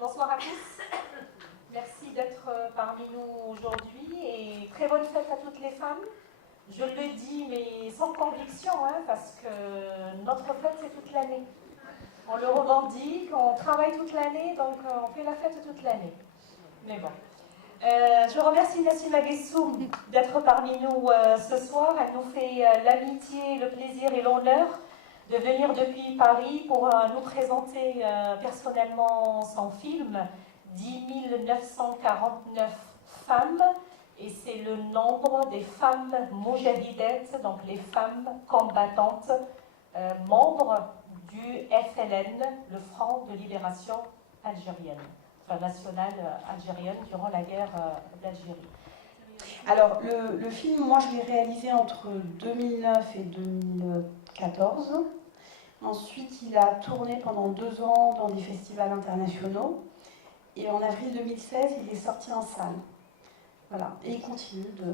Bonsoir à tous. Merci d'être parmi nous aujourd'hui et très bonne fête à toutes les femmes. Je le dis, mais sans conviction, parce que notre fête, c'est toute l'année. On le revendique, on travaille toute l'année, donc on fait la fête toute l'année. Mais bon. Je remercie Nassima Guessou d'être parmi nous ce soir. Elle nous fait l'amitié, le plaisir et l'honneur de venir depuis Paris pour nous présenter personnellement son film 10 949 femmes, et c'est le nombre des femmes moujahidètes, donc les femmes combattantes, membres du FLN, le Front de Libération Algérienne, enfin nationale algérienne durant la guerre d'Algérie. Alors, le film, moi, je l'ai réalisé entre 2009 et 2014. Ensuite, il a tourné pendant 2 ans dans des festivals internationaux. Et en avril 2016, il est sorti en salle. Voilà. Et il continue de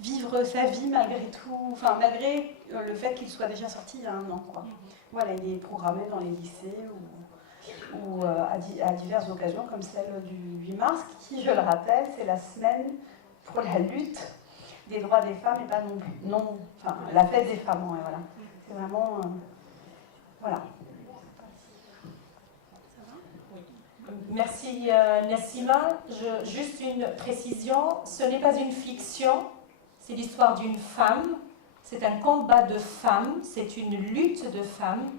vivre sa vie malgré tout, enfin, malgré le fait qu'il soit déjà sorti il y a 1 an, quoi. Voilà, il est programmé dans les lycées ou à diverses occasions, comme celle du 8 mars, qui, je le rappelle, c'est la semaine pour la lutte des droits des femmes et pas enfin, la fête des femmes, ouais, voilà. C'est vraiment, voilà. Merci Nassima. Juste une précision, ce n'est pas une fiction, c'est l'histoire d'une femme, c'est un combat de femmes, c'est une lutte de femmes,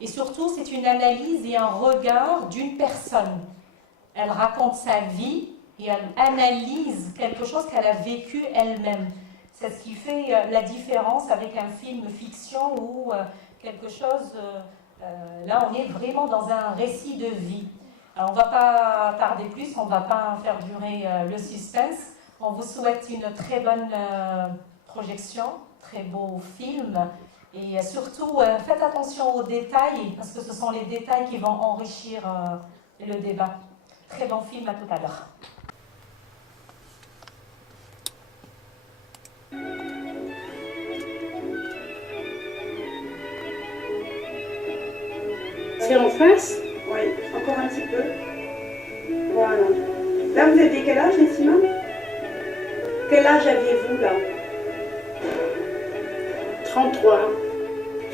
et surtout c'est une analyse et un regard d'une personne. Elle raconte sa vie et elle analyse quelque chose qu'elle a vécu elle-même. C'est ce qui fait la différence avec un film fiction ou quelque chose... là, on est vraiment dans un récit de vie. Alors, on ne va pas tarder plus, on ne va pas faire durer le suspense. On vous souhaite une très bonne projection, très beau film. Et surtout, faites attention aux détails, parce que ce sont les détails qui vont enrichir le débat. Très bon film, à tout à l'heure. C'est en face? Oui, encore un petit peu. Voilà. Là, vous aviez quel âge, Nassima? Quel âge aviez-vous, là? 33.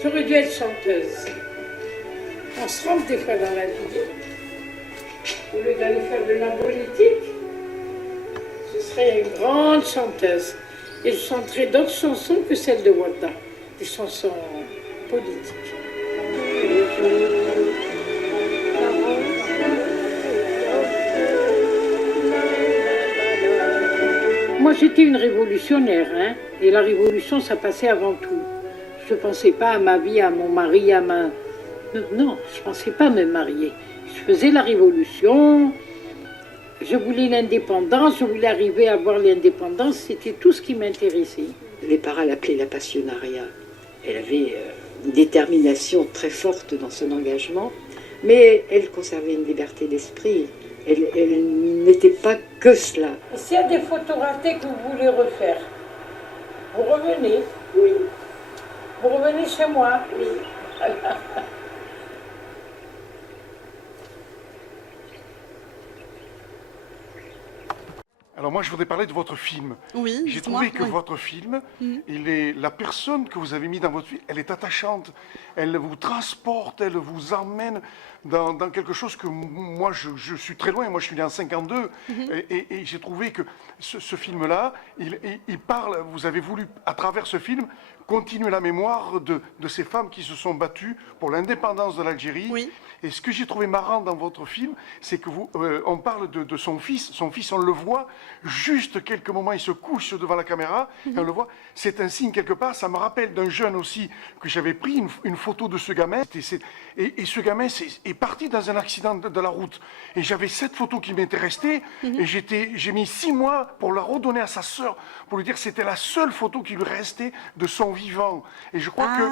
J'aurais dû être chanteuse. On se trompe des fois dans la vie. Au lieu d'aller faire de la politique, je serais une grande chanteuse. Et je chanterais d'autres chansons que celles de Wanda, des chansons politiques. Moi, j'étais une révolutionnaire, et la révolution, ça passait avant tout. Je ne pensais pas à ma vie, à mon mari, à ma... Non, je ne pensais pas me marier. Je faisais la révolution, je voulais l'indépendance, je voulais arriver à avoir l'indépendance, c'était tout ce qui m'intéressait. Les parents l'appelaient la passionnariat. Elle avait une détermination très forte dans son engagement, mais elle conservait une liberté d'esprit. Elle n'était pas que cela. Et s'il y a des photos ratées que vous voulez refaire, vous revenez. Oui. Vous revenez chez moi. Oui. Alors moi, je voudrais parler de votre film. Oui, j'ai trouvé que votre film, la personne que vous avez mis dans votre film, elle est attachante, elle vous transporte, elle vous emmène dans quelque chose que moi, je suis très loin. Moi, je suis né en 52, et j'ai trouvé que ce film-là, il parle, vous avez voulu, à travers ce film, continuer la mémoire de ces femmes qui se sont battues pour l'indépendance de l'Algérie. Oui. Et ce que j'ai trouvé marrant dans votre film, c'est que on parle de son fils. Son fils, on le voit, juste quelques moments, il se couche devant la caméra, et on le voit. C'est un signe quelque part, ça me rappelle d'un jeune aussi, que j'avais pris une photo de ce gamin. Et ce gamin est parti dans un accident de la route. Et j'avais cette photo qui m'était restée, et j'ai mis 6 mois pour la redonner à sa sœur, pour lui dire que c'était la seule photo qui lui restait de son vivant. Et je crois que,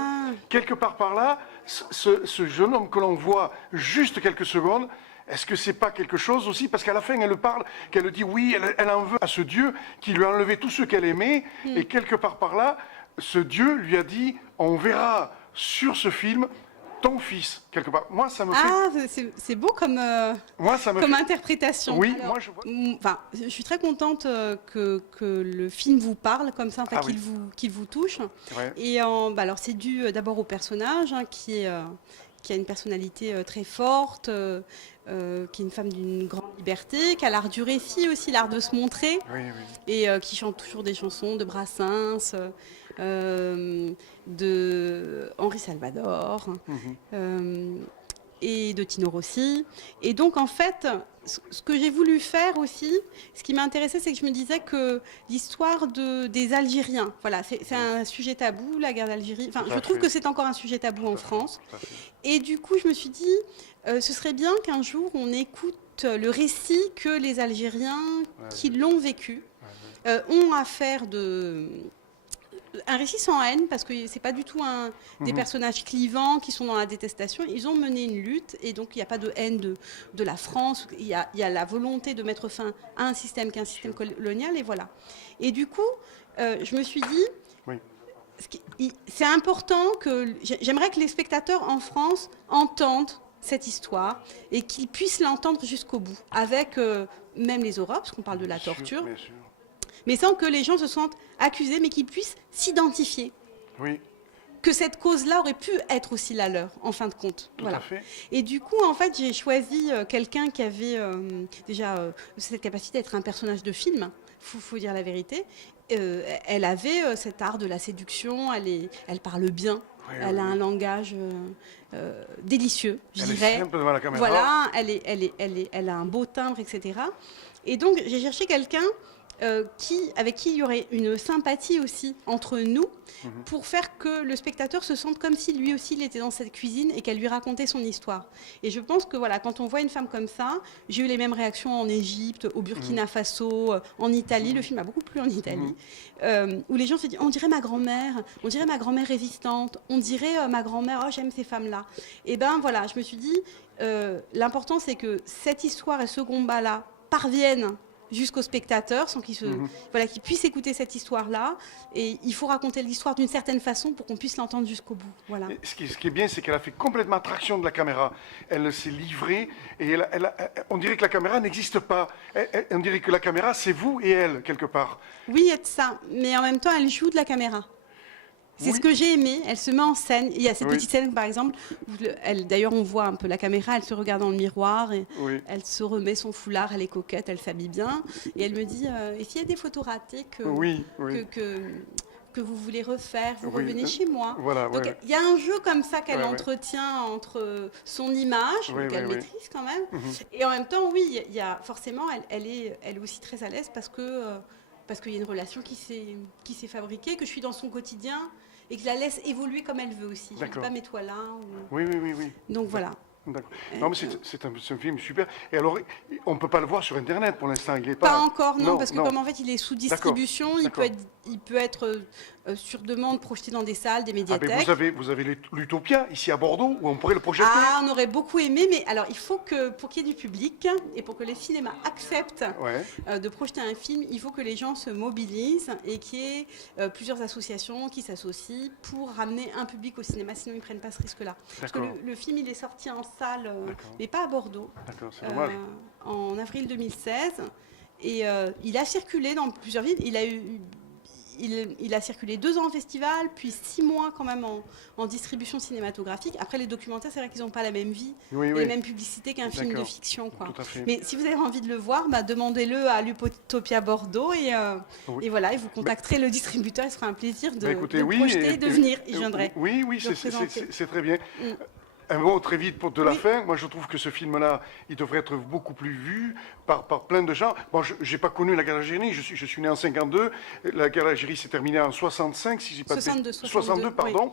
quelque part par là, ce jeune homme que l'on voit juste quelques secondes, est-ce que c'est pas quelque chose aussi, parce qu'à la fin elle parle, qu'elle dit oui, elle en veut à ce Dieu qui lui a enlevé tout ce qu'elle aimait, et quelque part par là, ce Dieu lui a dit, on verra sur ce film ton fils, quelque part. Moi, ça me fait... Ah, c'est beau comme, Moi, ça me comme fait... interprétation. Oui, Alors, moi, je vois... Enfin, je suis très contente que le film vous parle comme ça, enfin, Ah oui. qu'il vous touche. Ouais. Et alors c'est dû d'abord au personnage qui a une personnalité très forte, qui est une femme d'une grande liberté, qui a l'art du récit aussi, l'art de se montrer, Oui, oui. et qui chante toujours des chansons de Brassens, de Henri Salvador. Et de Tino Rossi. Et donc, en fait, ce que j'ai voulu faire aussi, ce qui m'intéressait, c'est que je me disais que l'histoire des Algériens, voilà, c'est un sujet tabou, la guerre d'Algérie. Enfin, je trouve que c'est encore un sujet tabou en France. Et du coup, je me suis dit, ce serait bien qu'un jour, on écoute le récit que les Algériens qui l'ont vécu ont à faire un récit sans haine, parce que c'est pas du tout des personnages clivants qui sont dans la détestation. Ils ont mené une lutte, et donc il n'y a pas de haine de la France. Il y a la volonté de mettre fin à un système qui est un système colonial, et voilà. Et du coup, je me suis dit, c'est important que... J'aimerais que les spectateurs en France entendent cette histoire, et qu'ils puissent l'entendre jusqu'au bout, avec même les horreurs, parce qu'on parle de la torture. Bien sûr. Mais sans que les gens se sentent accusés, mais qu'ils puissent s'identifier. Oui. Que cette cause-là aurait pu être aussi la leur, en fin de compte. Tout à fait. Et du coup, en fait, j'ai choisi quelqu'un qui avait déjà cette capacité d'être un personnage de film, faut dire la vérité. Elle avait cet art de la séduction, elle parle bien, elle a un langage délicieux, je dirais. Elle est simple devant la caméra. Voilà, elle a un beau timbre, etc. Et donc, j'ai cherché quelqu'un avec qui il y aurait une sympathie aussi entre nous, pour faire que le spectateur se sente comme si lui aussi il était dans cette cuisine et qu'elle lui racontait son histoire. Et je pense que voilà, quand on voit une femme comme ça, j'ai eu les mêmes réactions en Égypte, au Burkina Faso, en Italie. Le film a beaucoup plu en Italie, où les gens se disent on dirait ma grand-mère résistante, on dirait ma grand-mère, oh j'aime ces femmes-là. Et ben voilà, je me suis dit l'important c'est que cette histoire et ce combat-là parviennent jusqu'aux spectateurs, sans qu'ils qu'ils puissent écouter cette histoire-là. Et il faut raconter l'histoire d'une certaine façon pour qu'on puisse l'entendre jusqu'au bout. Voilà. Ce qui est bien, c'est qu'elle a fait complètement abstraction de la caméra. Elle s'est livrée et on dirait que la caméra n'existe pas. On dirait que la caméra, c'est vous et elle, quelque part. Oui, il y a de ça. Mais en même temps, elle joue de la caméra. C'est ce que j'ai aimé, elle se met en scène. Il y a cette petite scène, par exemple, où d'ailleurs on voit un peu la caméra, elle se regarde dans le miroir, et elle se remet son foulard, elle est coquette, elle s'habille bien, et elle me dit, et s'il y a des photos ratées que vous voulez refaire, vous revenez chez moi. Voilà, donc il y a un jeu comme ça qu'elle entretient entre son image, qu'elle maîtrise quand même, et en même temps, oui, il y a, forcément, elle est aussi très à l'aise parce qu'il y a une relation qui s'est fabriquée, que je suis dans son quotidien et que je la laisse évoluer comme elle veut aussi. Je ne dis pas mets-toi là. Oui. Donc voilà. D'accord. Non, mais c'est un film super. Et alors, on ne peut pas le voir sur Internet pour l'instant. Il est pas encore, non, parce que non. comme en fait il est sous distribution, il peut être sur demande projeté dans des salles, des médiathèques. Ah, mais vous avez l'Utopia ici à Bordeaux où on pourrait le projeter. Ah, on aurait beaucoup aimé, mais alors il faut que pour qu'il y ait du public et pour que les cinémas acceptent de projeter un film, il faut que les gens se mobilisent et qu'il y ait plusieurs associations qui s'associent pour ramener un public au cinéma, sinon ils ne prennent pas ce risque-là. Parce que le film il est sorti en salle, mais pas à Bordeaux. D'accord, c'est dommage. En avril 2016, et il a circulé dans plusieurs villes. Il a circulé 2 ans en festival, puis 6 mois quand même en distribution cinématographique. Après, les documentaires, c'est vrai qu'ils n'ont pas la même vie, les mêmes publicités qu'un film de fiction, quoi. Mais si vous avez envie de le voir, demandez-le à l'Utopia Bordeaux, et voilà, et vous contacterez le distributeur. Il sera un plaisir de projeter, de venir. Et je viendrai. Oui, c'est très bien. Un mot très vite pour de la fin. Moi, je trouve que ce film-là, il devrait être beaucoup plus vu par plein de gens. Bon, je n'ai pas connu la guerre d'Algérie. Je suis né en 52. La guerre d'Algérie s'est terminée en 65, si j'ai pas 62, pardon,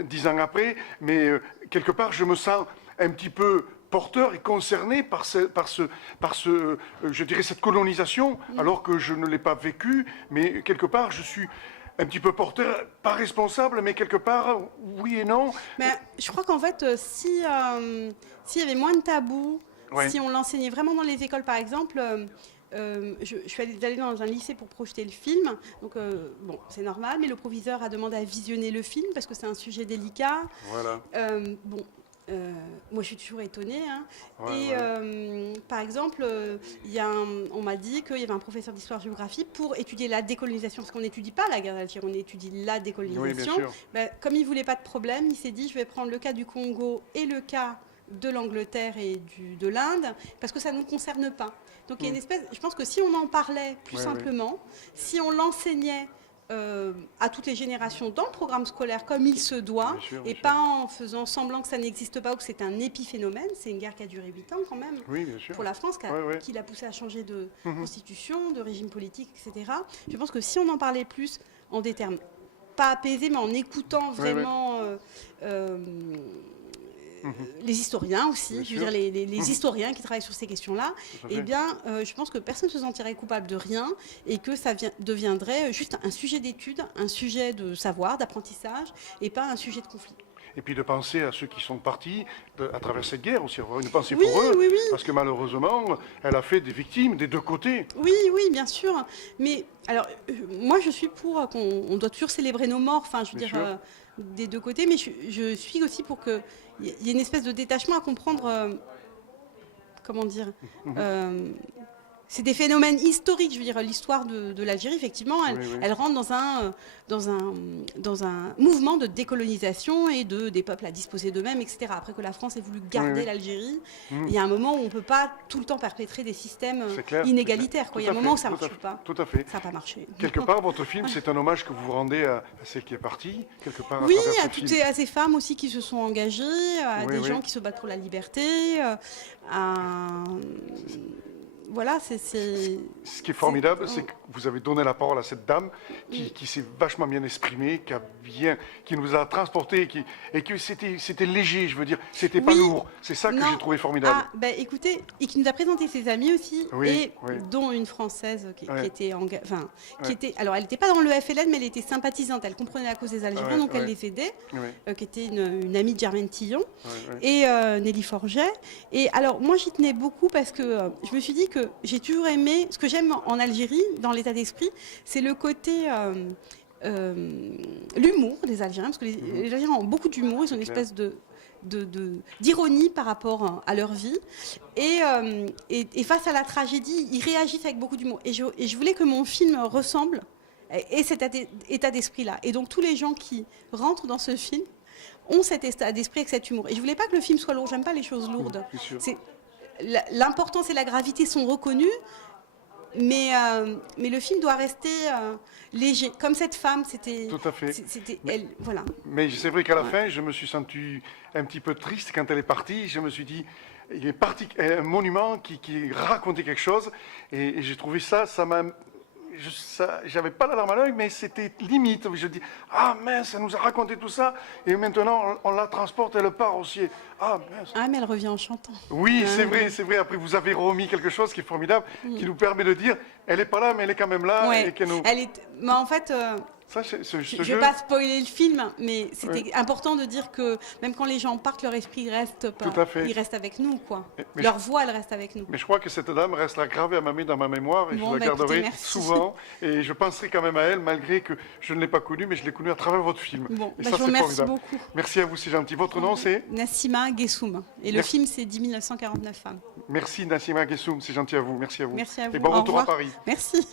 10 ans après. Mais quelque part, je me sens un petit peu porteur et concerné par je dirais, cette colonisation, alors que je ne l'ai pas vécu. Mais quelque part, je suis un petit peu porteur, pas responsable, mais quelque part, oui et non. Mais je crois qu'en fait, s'il y avait moins de tabous, si on l'enseignait vraiment dans les écoles, par exemple, je suis allée dans un lycée pour projeter le film. Donc, bon, c'est normal, mais le proviseur a demandé à visionner le film parce que c'est un sujet délicat. Voilà. Bon. Moi, je suis toujours étonnée. Hein. Ouais, Et par exemple, on m'a dit qu'il y avait un professeur d'histoire-géographie pour étudier la décolonisation, parce qu'on n'étudie pas la guerre d'Algérie, on étudie la décolonisation. Oui, bien sûr. Ben, comme il ne voulait pas de problème, il s'est dit, je vais prendre le cas du Congo et le cas de l'Angleterre et de l'Inde, parce que ça ne nous concerne pas. Donc il y a une espèce, je pense que si on en parlait plus simplement, si on l'enseignait à toutes les générations dans le programme scolaire comme il se doit, et pas en faisant semblant que ça n'existe pas ou que c'est un épiphénomène. C'est une guerre qui a duré 8 ans quand même, pour la France, qui l'a poussé à changer de constitution, de régime politique, etc. Je pense que si on en parlait plus en des termes pas apaisés, mais en écoutant vraiment les historiens aussi, je veux dire les historiens qui travaillent sur ces questions-là, eh bien, je pense que personne ne se sentirait coupable de rien et que ça deviendrait juste un sujet d'étude, un sujet de savoir, d'apprentissage, et pas un sujet de conflit. Et puis de penser à ceux qui sont partis à travers cette guerre aussi, avoir une pensée pour eux, parce que malheureusement, elle a fait des victimes des deux côtés. Oui, bien sûr. Mais alors, moi, je suis pour qu'on doit toujours célébrer nos morts, enfin, je veux dire, des deux côtés, mais je suis aussi pour qu'il y ait une espèce de détachement à comprendre, comment dire, c'est des phénomènes historiques. Je veux dire, l'histoire de l'Algérie, effectivement, elle rentre dans un mouvement de décolonisation et des peuples à disposer d'eux-mêmes, etc. Après que la France ait voulu garder l'Algérie, il y a un moment où on ne peut pas tout le temps perpétrer des systèmes inégalitaires. Il y a un moment où ça ne marche pas. Tout à fait. Ça n'a pas marché. Quelque part, votre film, c'est un hommage que vous vous rendez à celle qui est partie, quelque part. Oui, à ces femmes aussi qui se sont engagées, à des gens qui se battent pour la liberté, voilà, Ce qui est formidable, c'est que vous avez donné la parole à cette dame qui s'est vachement bien exprimée, qui nous a transportés, et que c'était léger, je veux dire, c'était pas lourd. C'est ça que j'ai trouvé formidable. Ah, ben écoutez, et qui nous a présenté ses amis aussi, dont une Française qui était, alors elle n'était pas dans le FLN, mais elle était sympathisante, elle comprenait la cause des Algériens, donc elle les aidait, qui était une amie de Germaine Tillon, et Nelly Forget. Et alors, moi, j'y tenais beaucoup parce que je me suis dit que j'ai toujours aimé, ce que j'aime en Algérie, dans l'état d'esprit, c'est le côté, l'humour des Algériens, parce que les Algériens ont beaucoup d'humour, ils ont une espèce d'ironie par rapport à leur vie, et face à la tragédie, ils réagissent avec beaucoup d'humour. Et je voulais que mon film ressemble, et cet état d'esprit-là. Et donc tous les gens qui rentrent dans ce film ont cet état d'esprit avec cet humour. Et je voulais pas que le film soit lourd, j'aime pas les choses lourdes. L'importance et la gravité sont reconnues, mais le film doit rester léger. Comme cette femme, c'était... Tout à fait. Elle, voilà. Mais c'est vrai qu'à la fin, je me suis senti un petit peu triste quand elle est partie. Je me suis dit, il est parti un monument qui racontait quelque chose, et j'ai trouvé ça m'a... J'avais pas la larme à l'œil, mais c'était limite. Je dis, ah mince, elle nous a raconté tout ça, et maintenant on la transporte, elle part aussi. Ah mince. Ah, mais elle revient en chantant. Oui, c'est vrai. Après, vous avez remis quelque chose qui est formidable, qui nous permet de dire, elle est pas là, mais elle est quand même là. Ouais. Et qu'elle nous... Mais en fait... je ne vais pas spoiler le film, mais c'était important de dire que même quand les gens partent, leur esprit reste pas. Tout à fait. Il reste avec nous, quoi. Leur voix, elle reste avec nous. Mais je crois que cette dame restera gravée dans ma mémoire, et je la garderai souvent. Et je penserai quand même à elle, malgré que je ne l'ai pas connue, mais je l'ai connue à travers votre film. Bon, et ça, je vous remercie beaucoup. Merci à vous, c'est gentil. Votre nom, c'est Nassima Guessoum. Et le film, c'est 10 949 femmes. Merci Nassima Guessoum, c'est gentil à vous. Merci à vous. Merci à vous. Et bon retour à Paris. Merci.